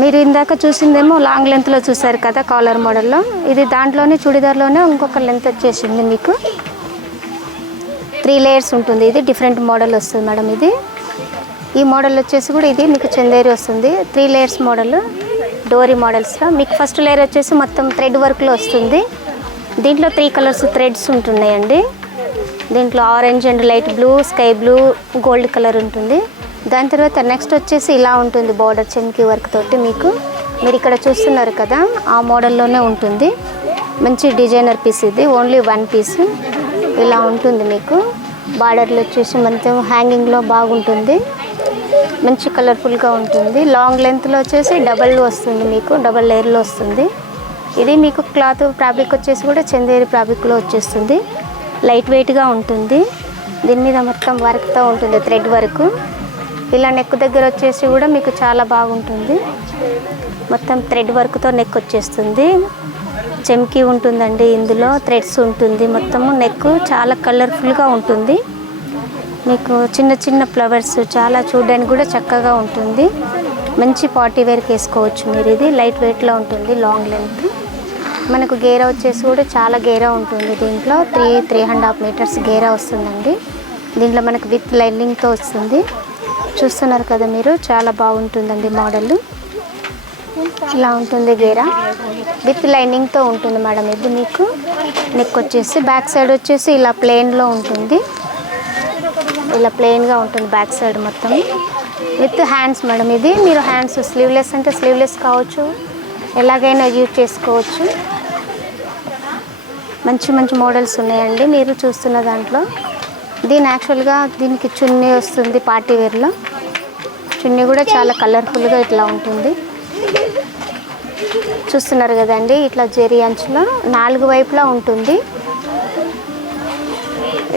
మీరు ఇందాక చూసిందేమో లాంగ్ లెంత్లో చూసారు కదా కాలర్ మోడల్లో, ఇది దాంట్లోనే చుడిదార్లోనే ఇంకొక లెంత్ వచ్చేసింది మీకు. 3 లేయర్స్ ఉంటుంది. ఇది డిఫరెంట్ మోడల్ వస్తుంది మేడం. ఇది ఈ మోడల్ వచ్చేసి కూడా ఇది మీకు చందేరి వస్తుంది. 3 లేయర్స్ మోడల్ డోరీ మోడల్స్లో. మీకు ఫస్ట్ లేయర్ వచ్చేసి మొత్తం థ్రెడ్ వర్క్లో వస్తుంది. దీంట్లో 3 కలర్స్ థ్రెడ్స్ ఉంటున్నాయండి. దీంట్లో orange and light blue, sky blue, gold colour ఉంటుంది. దాని తర్వాత నెక్స్ట్ వచ్చేసి ఇలా ఉంటుంది బార్డర్ చెమ్కీ వర్క్ తోటి మీకు. మీరు ఇక్కడ చూస్తున్నారు కదా ఆ మోడల్లోనే ఉంటుంది. మంచి డిజైనర్ పీస్ ఇది. ఓన్లీ 1 పీస్ ఇలా ఉంటుంది మీకు. బార్డర్లు వచ్చేసి మొత్తం హ్యాంగింగ్లో బాగుంటుంది. మంచి కలర్ఫుల్గా ఉంటుంది. లాంగ్ లెంత్లో వచ్చేసి డబల్ వస్తుంది మీకు. డబల్ లేయర్లో వస్తుంది. ఇది మీకు క్లాత్ ఫ్యాబ్రిక్ వచ్చేసి కూడా చందేరి ఫ్యాబ్రిక్లో వచ్చేస్తుంది. లైట్ వెయిట్గా ఉంటుంది. దీని మీద మొత్తం వర్క్తో ఉంటుంది, థ్రెడ్ వర్క్. ఇలా నెక్ దగ్గర వచ్చేసి కూడా మీకు చాలా బాగుంటుంది. మొత్తం థ్రెడ్ వర్క్తో నెక్ వచ్చేస్తుంది. చెమ్కీ ఉంటుందండి, ఇందులో థ్రెడ్స్ ఉంటుంది. మొత్తము నెక్ చాలా కలర్ఫుల్గా ఉంటుంది. మీకు చిన్న చిన్న ఫ్లవర్స్ చాలా చూడడానికి కూడా చక్కగా ఉంటుంది. మంచి పార్టీ వేర్కి వేసుకోవచ్చు మీరు. ఇది లైట్ వెయిట్లో ఉంటుంది, లాంగ్ లెంత్. మనకు గేరా వచ్చేసి కూడా చాలా గేరా ఉంటుంది. దీంట్లో 3.5 మీటర్స్ గేరా వస్తుందండి. దీంట్లో మనకు విత్ లైనింగ్తో వస్తుంది. చూస్తున్నారు కదా మీరు, చాలా బాగుంటుందండి మోడల్. ఇలా ఉంటుంది గేరా విత్ లైనింగ్తో ఉంటుంది మేడం. ఇది మీకు నెక్ వచ్చేసి బ్యాక్ సైడ్ వచ్చేసి ఇలా ప్లెయిన్లో ఉంటుంది. ఇలా ప్లెయిన్గా ఉంటుంది బ్యాక్ సైడ్ మొత్తం. With hands madam. ఇది మీరు హ్యాండ్స్ స్లీవ్లెస్ అంటే స్లీవ్లెస్ కావచ్చు, ఎలాగైనా యూజ్ చేసుకోవచ్చు. మంచి మంచి మోడల్స్ ఉన్నాయండి మీరు చూస్తున్న దాంట్లో. దీని యాక్చువల్గా దీనికి చున్నీ వస్తుంది పార్టీ వేర్లో. చున్నీ కూడా చాలా కలర్ఫుల్గా ఇట్లా ఉంటుంది. చూస్తున్నారు కదండి, ఇట్లా జెరీ అంచులో 4 వైపులా ఉంటుంది.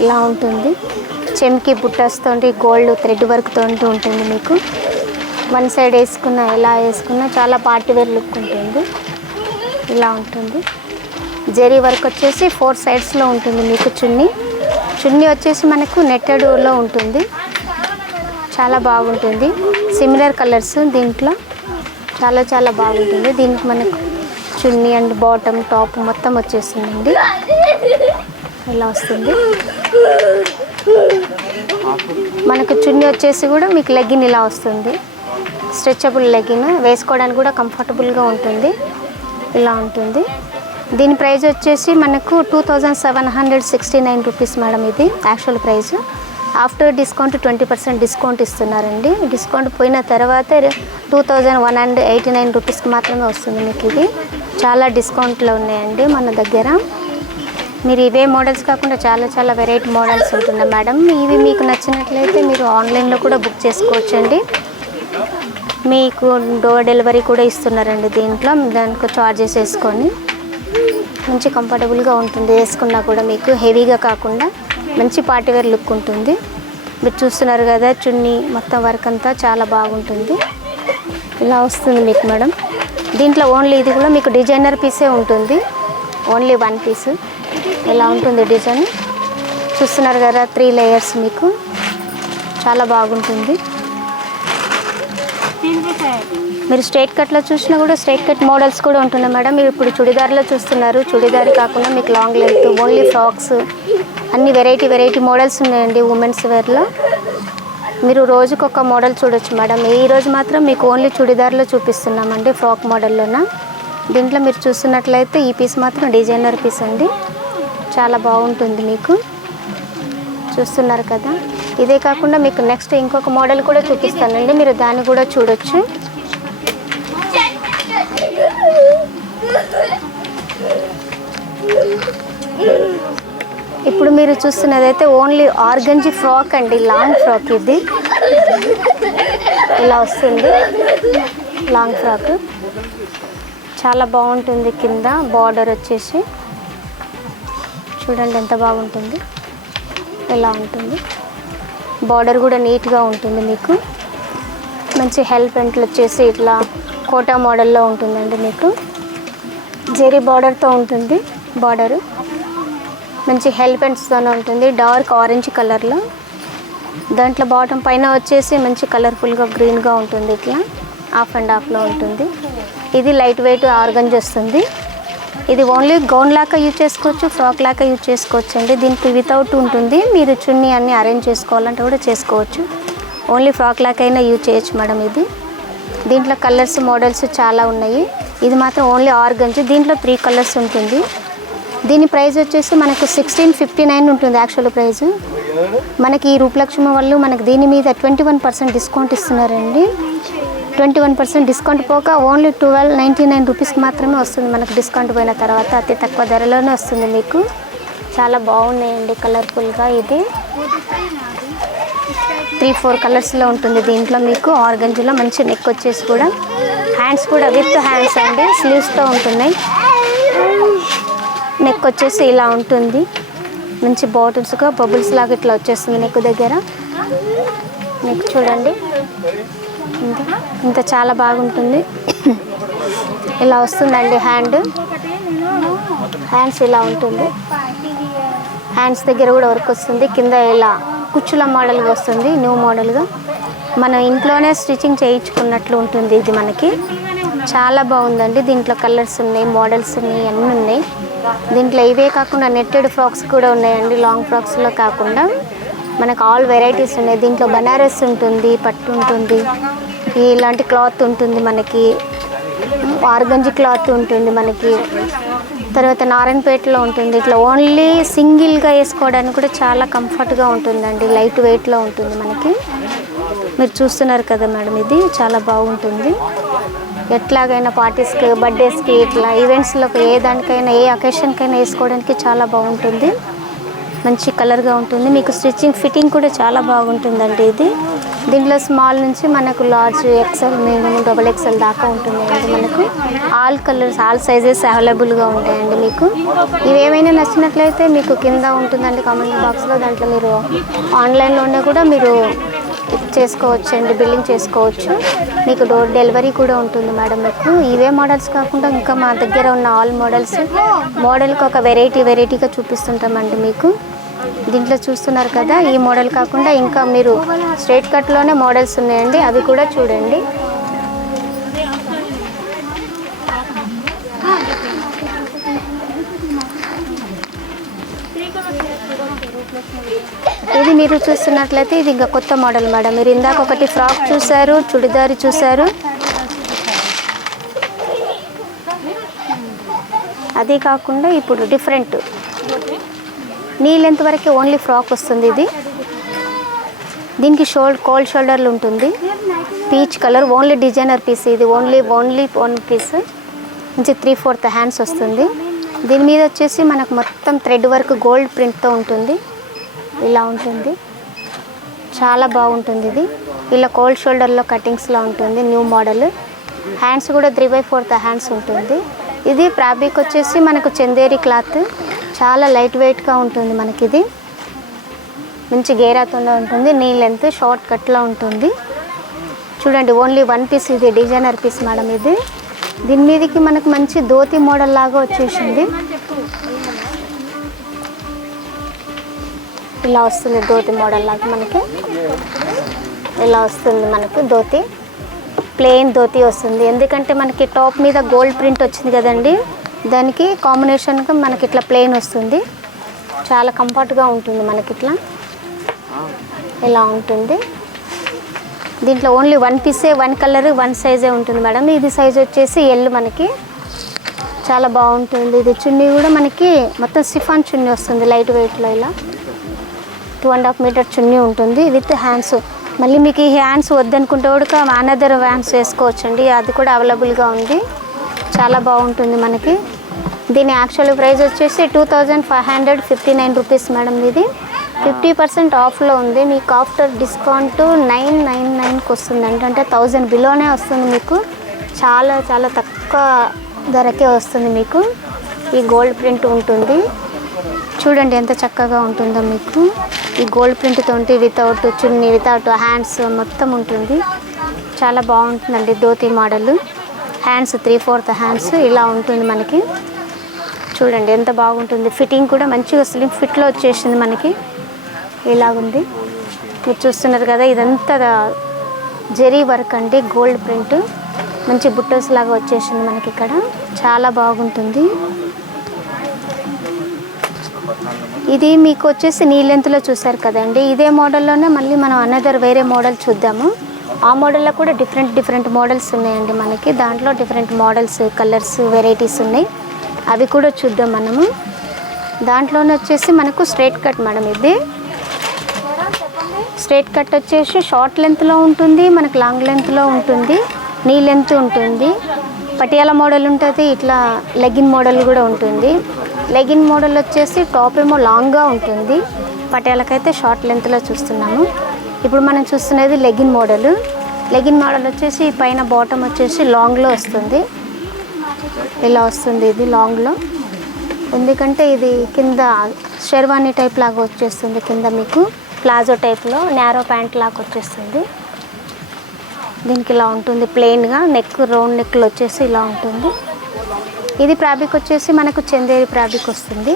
ఇలా ఉంటుంది. చెమ్కి బుట్టస్తో గోల్డ్ థ్రెడ్ వర్క్తో ఉంటుంది మీకు. 1 సైడ్ వేసుకున్నా ఎలా వేసుకున్నా చాలా పార్టీ వేర్ లుక్ ఉంటుంది. ఇలా ఉంటుంది. జెరీ వర్క్ వచ్చేసి 4 సైడ్స్లో ఉంటుంది మీకు. చున్నీ వచ్చేసి మనకు నెట్టెడ్లో ఉంటుంది. చాలా బాగుంటుంది. సిమిలర్ కలర్స్ దీంట్లో చాలా చాలా బాగుంటుంది. దీనికి మనకు చున్నీ అండ్ బాటమ్ టాప్ మొత్తం వచ్చేస్తుందండి. ఇలా వస్తుంది. మనకు చున్నీ వచ్చేసి కూడా మీకు లెగ్గిన్ ఇలా వస్తుంది. స్ట్రెచబుల్ లెగ్గిన్, వేసుకోవడానికి కూడా కంఫర్టబుల్గా ఉంటుంది. ఇలా ఉంటుంది. దీని ప్రైస్ వచ్చేసి మనకు 2769 రూపీస్ మేడం. ఇది actual price. After discount 20% discount ఇస్తున్నారండి. డిస్కౌంట్ పోయిన తర్వాత 2189 రూపీస్కి మాత్రమే వస్తుంది మీకు. ఇది చాలా డిస్కౌంట్లో ఉన్నాయండి మన దగ్గర. మీరు ఇవే మోడల్స్ కాకుండా చాలా చాలా వెరైటీ మోడల్స్ ఉంటున్నాయి మేడం. ఇవి మీకు నచ్చినట్లయితే మీరు ఆన్లైన్లో కూడా బుక్ చేసుకోవచ్చండి. మీకు డోర్ డెలివరీ కూడా ఇస్తున్నారండి దీంట్లో. దానికి చార్జెస్ వేసుకొని మంచి కంఫర్టబుల్గా ఉంటుంది. వేసుకున్నా కూడా మీకు హెవీగా కాకుండా మంచి పార్టీవేర్ లుక్ ఉంటుంది. మీరు చూస్తున్నారు కదా చున్నీ మొత్తం వర్క్ అంతా చాలా బాగుంటుంది. ఇలా వస్తుంది మీకు మేడం. దీంట్లో ఓన్లీ ఇది కూడా మీకు డిజైనర్ పీసే ఉంటుంది. ఓన్లీ 1 పీస్ ఇలా ఉంటుంది డిజైన్. చూస్తున్నారు కదా 3 లేయర్స్ మీకు. చాలా బాగుంటుంది. మీరు స్ట్రైట్ కట్లో చూసినా కూడా స్ట్రైట్ కట్ మోడల్స్ కూడా ఉంటున్నాయి మేడం. మీరు ఇప్పుడు చుడిదార్లో చూస్తున్నారు. చుడిదార్ కాకుండా మీకు లాంగ్ లెంత్ ఓన్లీ ఫ్రాక్స్ అన్ని వెరైటీ మోడల్స్ ఉన్నాయండి ఉమెన్స్ వేర్లో. మీరు రోజుకొక మోడల్ చూడొచ్చు మేడం. ఈరోజు మాత్రం మీకు ఓన్లీ చుడిదార్లో చూపిస్తున్నామండి, ఫ్రాక్ మోడల్లోన. దీంట్లో మీరు చూస్తున్నట్లయితే ఈ పీస్ మాత్రం డిజైనర్ పీస్ అండి. చాలా బాగుంటుంది మీకు. చూస్తున్నారు కదా. ఇదే కాకుండా మీకు నెక్స్ట్ ఇంకొక మోడల్ కూడా చూపిస్తానండి. మీరు దాన్ని కూడా చూడొచ్చు. ఇప్పుడు మీరు చూస్తున్నదైతే ఓన్లీ ఆర్గంజీ ఫ్రాక్ అండి, లాంగ్ ఫ్రాక్. ఇది ఇలా వస్తుంది లాంగ్ ఫ్రాక్. చాలా బాగుంటుంది. కింద బార్డర్ వచ్చేసి చూడండి ఎంత బాగుంటుంది. ఇలా ఉంటుంది. బార్డర్ కూడా నీట్గా ఉంటుంది మీకు. మంచి హెల్ ప్రింట్లు వచ్చేసి ఇట్లా కోటా మోడల్లో ఉంటుందండి మీకు. జెరీ బార్డర్తో ఉంటుంది. బార్డరు మంచి హెల్ పెయింట్స్తోనే ఉంటుంది. డార్క్ ఆరెంజ్ కలర్లో. దాంట్లో బాటమ్ పైన వచ్చేసి మంచి కలర్ఫుల్గా గ్రీన్గా ఉంటుంది. ఇట్లా హాఫ్ అండ్ హాఫ్లో ఉంటుంది. ఇది లైట్ వెయిట్ ఆర్గంజ్ వస్తుంది. ఇది ఓన్లీ గౌన్ లాగా యూజ్ చేసుకోవచ్చు, ఫ్రాక్ లాగా యూజ్ చేసుకోవచ్చు అండి. దీనికి వితౌట్ ఉంటుంది. మీరు చున్నీ అన్నీ అరేంజ్ చేసుకోవాలంటే కూడా చేసుకోవచ్చు. ఓన్లీ ఫ్రాక్ లాగా అయినా యూజ్ చేయొచ్చు మేడం. ఇది దీంట్లో కలర్స్ మోడల్స్ చాలా ఉన్నాయి. ఇది మాత్రం ఓన్లీ ఆర్గంజ్. దీంట్లో 3 కలర్స్ ఉంటుంది. దీని ప్రైస్ వచ్చేసి మనకు 1659 ఉంటుంది యాక్చువల్ ప్రైస్. మనకి ఈ రూపలక్ష్మి వాళ్ళు మనకి దీని మీద 21% డిస్కౌంట్ ఇస్తున్నారండి. 21% డిస్కౌంట్ పోక ఓన్లీ 1299 రూపీస్కి మాత్రమే వస్తుంది మనకు. డిస్కౌంట్ పోయిన తర్వాత అతి తక్కువ ధరలోనే వస్తుంది మీకు. చాలా బాగున్నాయండి కలర్ఫుల్గా. ఇది 3-4 కలర్స్లో ఉంటుంది. దీంట్లో మీకు ఆర్గంజ్లో మంచి నెక్ వచ్చేసి కూడా హ్యాండ్స్ కూడా విత్ హ్యాండ్స్ అండి, స్లీవ్స్తో ఉంటున్నాయి. నెక్ వచ్చేసి ఇలా ఉంటుంది. మంచి బాటిల్స్గా బబుల్స్ లాగా ఇట్లా వచ్చేస్తుంది నెక్ దగ్గర. నెక్ చూడండి ఇంత చాలా బాగుంటుంది. ఇలా వస్తుందండి హ్యాండ్స్ ఇలా ఉంటుంది. హ్యాండ్స్ దగ్గర కూడా వర్క్ వస్తుంది. కింద ఇలా కుచ్చుల మోడల్గా వస్తుంది, న్యూ మోడల్గా. మనం ఇంట్లోనే స్టిచ్చింగ్ చేయించుకున్నట్లు ఉంటుంది ఇది మనకి. చాలా బాగుందండి. దీంట్లో కలర్స్ ఉన్నాయి, మోడల్స్ ఉన్నాయి, అన్నీ ఉన్నాయి. దీంట్లో ఇవే కాకుండా నెట్టెడ్ ఫ్రాక్స్ కూడా ఉన్నాయండి. లాంగ్ ఫ్రాక్స్లో కాకుండా మనకు ఆల్ వెరైటీస్ ఉన్నాయి. దీంట్లో బనారస్ ఉంటుంది, పట్టు ఉంటుంది, ఇలాంటి క్లాత్ ఉంటుంది మనకి, ఆర్గంజి క్లాత్ ఉంటుంది మనకి. తర్వాత నారాయణపేటలో ఉంటుంది. ఇట్లా ఓన్లీ సింగిల్గా వేసుకోవడానికి కూడా చాలా కంఫర్ట్గా ఉంటుందండి. లైట్ వెయిట్లో ఉంటుంది మనకి. మీరు చూస్తున్నారు కదా మేడం, ఇది చాలా బాగుంటుంది. ఎట్లాగైనా పార్టీస్కి, బర్త్డేస్కి, ఇట్లా ఈవెంట్స్లోకి ఏ దానికైనా ఏ అకేషన్కైనా వేసుకోవడానికి చాలా బాగుంటుంది. మంచి కలర్గా ఉంటుంది. మీకు స్టిచ్చింగ్ ఫిట్టింగ్ కూడా చాలా బాగుంటుందండి ఇది. దీంట్లో స్మాల్ నుంచి మనకు లార్జ్, ఎక్సెల్, మీడియం, XXL దాకా ఉంటుందండి మనకు. ఆల్ కలర్స్, ఆల్ సైజెస్ అవైలబుల్గా ఉంటాయండి మీకు. ఇవేమైనా నచ్చినట్లయితే మీకు కింద ఉంటుందండి కామెంట్ బాక్స్లో. దాంట్లో మీరు ఆన్లైన్లోనే కూడా మీరు చేసుకోవచ్చు అండి, బిల్లింగ్ చేసుకోవచ్చు. మీకు డోర్ డెలివరీ కూడా ఉంటుంది మేడం. మీకు ఇవే మోడల్స్ కాకుండా ఇంకా మా దగ్గర ఉన్న ఆల్ మోడల్కి ఒక వెరైటీగా చూపిస్తుంటామండి మీకు. దీంట్లో చూస్తున్నారు కదా, ఈ మోడల్ కాకుండా ఇంకా మీరు స్ట్రైట్ కట్లోనే మోడల్స్ ఉన్నాయండి, అవి కూడా చూడండి. ఇది మీరు చూస్తున్నట్లయితే ఇది ఇంకా కొత్త మోడల్ మేడం. మీరు ఇందాక ఒకటి ఫ్రాక్ చూసారు, చుడిదారి చూసారు. అది కాకుండా ఇప్పుడు డిఫరెంట్ నీ లెంత్ వరకు ఓన్లీ ఫ్రాక్ వస్తుంది. ఇది దీనికి కోల్డ్ షోల్డర్లు ఉంటుంది. Peach colour, only designer piece. ఇది ఓన్లీ 1 పీస్ నుంచి 3/4 హ్యాండ్స్ వస్తుంది. దీని మీద వచ్చేసి మనకు మొత్తం థ్రెడ్ వర్క్ గోల్డ్ ప్రింట్తో ఉంటుంది. ఇలా ఉంటుంది, చాలా బాగుంటుంది. ఇది ఇలా కోల్డ్ షోల్డర్లో కటింగ్స్లో ఉంటుంది, న్యూ మోడల్. హ్యాండ్స్ కూడా 3/4 హ్యాండ్స్ ఉంటుంది. ఇది ఫ్యాబ్రిక్ వచ్చేసి మనకు చందేరి క్లాత్, చాలా లైట్ వెయిట్గా ఉంటుంది మనకి. ఇది మంచి గేరాతో ఉంటుంది. నీ లెంత్ షార్ట్ కట్లో ఉంటుంది. చూడండి ఓన్లీ 1 పీస్. ఇది డిజైనర్ పీస్ మేడం. ఇది దీని మీదకి మనకు మంచి ధోతి మోడల్ లాగా వచ్చేసింది. ఇలా వస్తుంది ధోతి మోడల్ లాగా మనకి. ఇలా వస్తుంది మనకు ధోతి, ప్లెయిన్ ధోతి వస్తుంది. ఎందుకంటే మనకి టాప్ మీద గోల్డ్ ప్రింట్ వచ్చింది కదండి, దానికి కాంబినేషన్గా మనకి ఇట్లా ప్లెయిన్ వస్తుంది. చాలా కంఫర్ట్గా ఉంటుంది మనకి. ఇట్లా ఇలా ఉంటుంది. దీంట్లో ఓన్లీ 1 పీసే, 1 కలర్, 1 సైజే ఉంటుంది మేడం. ఇది సైజ్ వచ్చేసి L మనకి. చాలా బాగుంటుంది. ఇది చున్నీ కూడా మనకి మొత్తం సిఫాన్ చున్నీ వస్తుంది లైట్ వెయిట్లో. ఇలా 2.5 మీటర్ చున్నీ ఉంటుంది విత్ హ్యాండ్స్. మళ్ళీ మీకు ఈ హ్యాండ్స్ వద్దనుకుంటే కూడా అనదర్ హ్యాండ్స్ వేసుకోవచ్చండి, అది కూడా అవైలబుల్గా ఉంది. చాలా బాగుంటుంది మనకి. దీని యాక్చువల్ ప్రైస్ వచ్చేసి 2559 రూపీస్ మేడం. ఇది 50% ఆఫ్లో ఉంది. మీకు ఆఫ్టర్ డిస్కౌంట్ 999కి వస్తుందండి. అంటే 1000 బిలోనే వస్తుంది మీకు. చాలా చాలా తక్కువ ధరకే వస్తుంది మీకు. ఈ గోల్డ్ ప్రింట్ ఉంటుంది. చూడండి ఎంత చక్కగా ఉంటుందో మీకు. ఈ గోల్డ్ ప్రింట్ తోటి వితౌట్ చున్నీ, వితౌట్ హ్యాండ్స్ మొత్తం ఉంటుంది. చాలా బాగుంటుందండి ధోతి మోడల్. హ్యాండ్స్ 3/4 హ్యాండ్స్ ఇలా ఉంటుంది మనకి. చూడండి ఎంత బాగుంటుంది. ఫిట్టింగ్ కూడా మంచిగా స్లిమ్ ఫిట్లో వచ్చేసింది మనకి. ఇలాగుంది మీరు చూస్తున్నారు కదా. ఇదంతా జరీ వర్క్ అండి, గోల్డ్ ప్రింట్. మంచి బుట్టస్ లాగా వచ్చేసింది మనకి ఇక్కడ, చాలా బాగుంటుంది. ఇది మీకు వచ్చేసి నీ లెంత్లో చూసారు కదండి, ఇదే మోడల్లోనే మళ్ళీ మనం అనదర్ వేరే మోడల్ చూద్దాము. ఆ మోడల్లో కూడా డిఫరెంట్ మోడల్స్ ఉన్నాయండి మనకి. దాంట్లో డిఫరెంట్ మోడల్స్, కలర్స్, వెరైటీస్ ఉన్నాయి. అవి కూడా చూద్దాం మనము. దాంట్లోనే వచ్చేసి మనకు స్ట్రైట్ కట్ మేడం. ఇది స్ట్రైట్ కట్ వచ్చేసి షార్ట్ లెంత్లో ఉంటుంది, మనకు లాంగ్ లెంత్లో ఉంటుంది, నీ లెంత్ ఉంటుంది, పటియాల మోడల్ ఉంటుంది, ఇట్లా లెగిన్ మోడల్ కూడా ఉంటుంది. లెగిన్ మోడల్ వచ్చేసి టాప్ ఏమో లాంగ్గా ఉంటుంది, పటియాలకైతే షార్ట్ లెంత్లో చూస్తున్నాము. ఇప్పుడు మనం చూస్తున్నది లెగిన్ మోడల్. లెగిన్ మోడల్ వచ్చేసి పైన బాటమ్ వచ్చేసి లాంగ్లో వస్తుంది, ఇలా వస్తుంది. ఇది లాంగ్లో ఎందుకంటే ఇది కింద షెర్వానీ టైప్ లాగా వచ్చేస్తుంది, కింద మీకు ప్లాజో టైప్లో నేరో ప్యాంట్ లాగా వచ్చేస్తుంది. దీనికి ఇలా ఉంటుంది ప్లెయిన్గా, నెక్ రౌండ్ నెక్లు వచ్చేసి ఇలా ఉంటుంది. ఇది ఫ్యాబ్రిక్ వచ్చేసి మనకు చందేరి ఫ్యాబ్రిక్ వస్తుంది.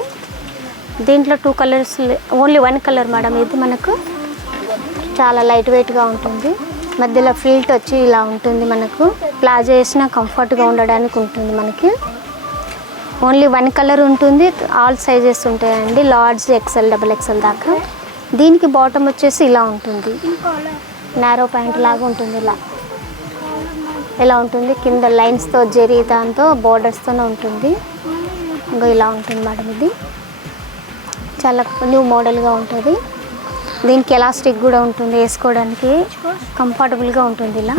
దీంట్లో 2 కలర్స్, ఓన్లీ 1 కలర్ మేడం. ఇది మనకు చాలా లైట్ వెయిట్గా ఉంటుంది, మధ్యలో ఫిల్ట్ వచ్చి ఇలా ఉంటుంది. మనకు ప్లాజో వేసినా కంఫర్ట్గా ఉండడానికి ఉంటుంది. మనకి ఓన్లీ 1 కలర్ ఉంటుంది, ఆల్ సైజెస్ ఉంటాయండి, లార్జ్, ఎక్సెల్, డబుల్ ఎక్సెల్ దాకా. దీనికి బాటమ్ వచ్చేసి ఇలా ఉంటుంది, నారో ప్యాంట్ లాగా ఉంటుంది. ఇలా ఉంటుంది, కింద లైన్స్తో జెరీ దాంతో బోర్డర్స్తోనే ఉంటుంది. ఇంకా ఇలా ఉంటుంది మేడం. ఇది చాలా న్యూ మోడల్గా ఉంటుంది. దీనికి ఎలాస్టిక్ కూడా ఉంటుంది, వేసుకోవడానికి కంఫర్టబుల్గా ఉంటుంది. ఇలా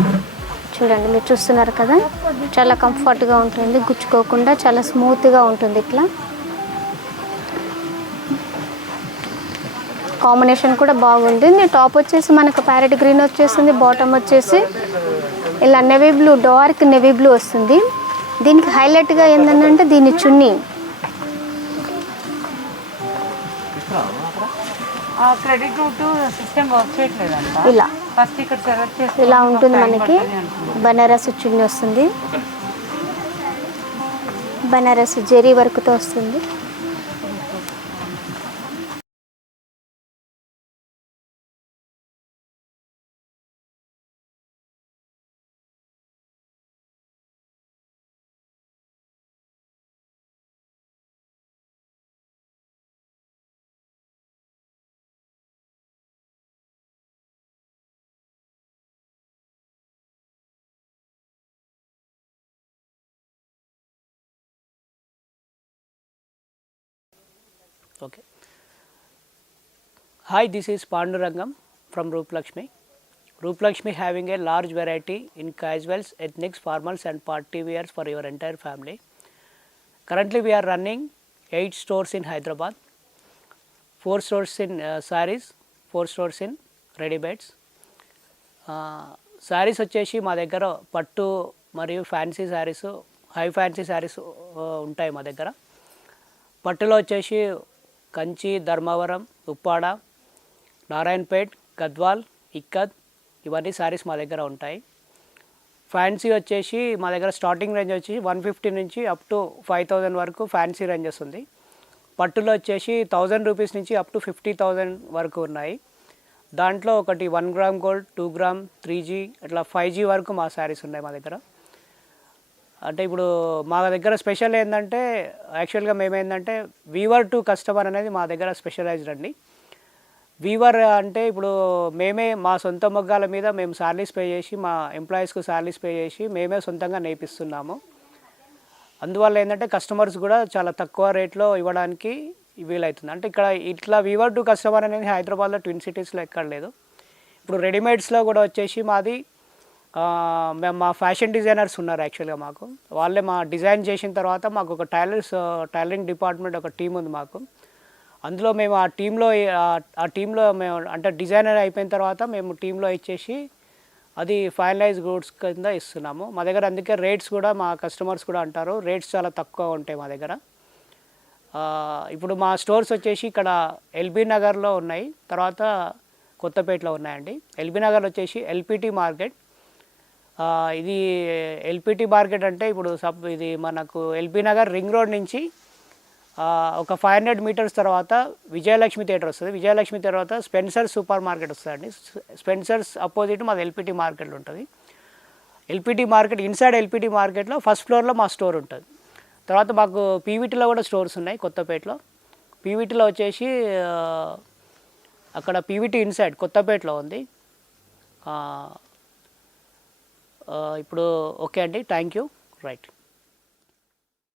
చూడండి, మీరు చూస్తున్నారు కదా, చాలా కంఫర్ట్గా ఉంటుంది, గుచ్చుకోకుండా చాలా స్మూత్గా ఉంటుంది. ఇట్లా కాంబినేషన్ కూడా బాగుంది. టాప్ వచ్చేసి మనకు ప్యారెట్ గ్రీన్ వచ్చేసింది, బాటమ్ వచ్చేసి ఇలా navy blue, dark navy blue వస్తుంది. దీనికి హైలైట్గా ఏంటంటే దీని చున్నీ ఇలా ఇలా ఉంటుంది. మనకి బనారస్ చున్నీ వస్తుంది, బనారస్ జెరీ వర్క్తో వస్తుంది. Okay. Hi, this is Pandurangam from Rupalakshmi. Rupalakshmi having a large variety in casuals, ethnics, formals and party wears for your entire family. Currently we are running 8 stores in Hyderabad, 4 stores in sarees, 4 stores in ready-mades. Sarees వచ్చేసి మా దగ్గర పట్టు మరియు fancy saris, high fancy saris ఉంటాయి మా దగ్గర. పట్టులో వచ్చేసి కంచి, ధర్మవరం, ఉప్పాడ, నారాయణపేట్, గద్వాల్, ఇక్కత్ ఇవన్నీ సారీస్ మా దగ్గర ఉంటాయి. ఫ్యాన్సీ వచ్చేసి మా దగ్గర స్టార్టింగ్ రేంజ్ వచ్చి 150 నుంచి అప్ టు 5000 వరకు ఫ్యాన్సీ రేంజెస్ ఉంది. పట్టులో వచ్చేసి 1000 రూపీస్ నుంచి అప్ టు 50,000 వరకు ఉన్నాయి. దాంట్లో ఒకటి 1 గ్రామ్ గోల్డ్, 2 గ్రామ్, 3G అట్లా 5G వరకు మా సారీస్ ఉన్నాయి మా దగ్గర. అంటే ఇప్పుడు మా దగ్గర స్పెషల్ ఏంటంటే యాక్చువల్గా మేమేంటంటే వీవర్ టు కస్టమర్ అనేది మా దగ్గర స్పెషలైజ్డ్ అండి. వీవర్ అంటే ఇప్పుడు మేమే మా సొంత మొగ్గాల మీద మేము శాలరీస్ పే చేసి, మా ఎంప్లాయీస్కు శాలరీస్ పే చేసి మేమే సొంతంగా నేర్పిస్తున్నాము. అందువల్ల ఏంటంటే కస్టమర్స్ కూడా చాలా తక్కువ రేట్లో ఇవ్వడానికి వీలవుతుంది. అంటే ఇక్కడ ఇట్లా వీవర్ టు కస్టమర్ అనేది హైదరాబాద్లో ట్విన్ సిటీస్లో ఎక్కడ లేదు. ఇప్పుడు రెడీమేడ్స్లో కూడా వచ్చేసి మాది మేము మా ఫ్యాషన్ డిజైనర్స్ ఉన్నారు యాక్చువల్గా మాకు. వాళ్ళే మా డిజైన్ చేసిన తర్వాత మాకు ఒక టైలరింగ్ డిపార్ట్మెంట్ ఒక టీం ఉంది మాకు. అందులో మేము ఆ టీంలో మేము అంటే డిజైనర్ అయిపోయిన తర్వాత మేము టీంలో ఇచ్చేసి అది ఫైనలైజ్ గూడ్స్ కింద ఇస్తున్నాము మా దగ్గర. అందుకే రేట్స్ కూడా మా కస్టమర్స్ కూడా అంటారు రేట్స్ చాలా తక్కువ ఉంటాయి మా దగ్గర. ఇప్పుడు మా స్టోర్స్ వచ్చేసి ఇక్కడ ఎల్బీ నగర్లో ఉన్నాయి, తర్వాత కొత్తపేటలో ఉన్నాయండి. ఎల్బీ నగర్ వచ్చేసి ఎల్పిటి మార్కెట్. ఇది ఎల్పిటి మార్కెట్ అంటే ఇప్పుడు ఇది మనకు ఎల్బీ నగర్ రింగ్ రోడ్ నుంచి ఒక 500 మీటర్స్ తర్వాత విజయలక్ష్మి థియేటర్ వస్తుంది. విజయలక్ష్మి తర్వాత స్పెన్సర్స్ సూపర్ మార్కెట్ వస్తుందండి. స్పెన్సర్స్ అపోజిట్ మాది ఎల్పిటి మార్కెట్లో ఉంటుంది. ఎల్పిటి మార్కెట్ ఇన్సైడ్ ఎల్పిటి మార్కెట్లో ఫస్ట్ ఫ్లోర్లో మా స్టోర్ ఉంటుంది. తర్వాత మాకు పీవీటీలో కూడా స్టోర్స్ ఉన్నాయి కొత్తపేటలో. పీవీటీలో వచ్చేసి అక్కడ పీవీటీ ఇన్సైడ్ కొత్తపేటలో ఉంది. ఇప్పుడు ఓకే అండి, థ్యాంక్ యూ. రైట్.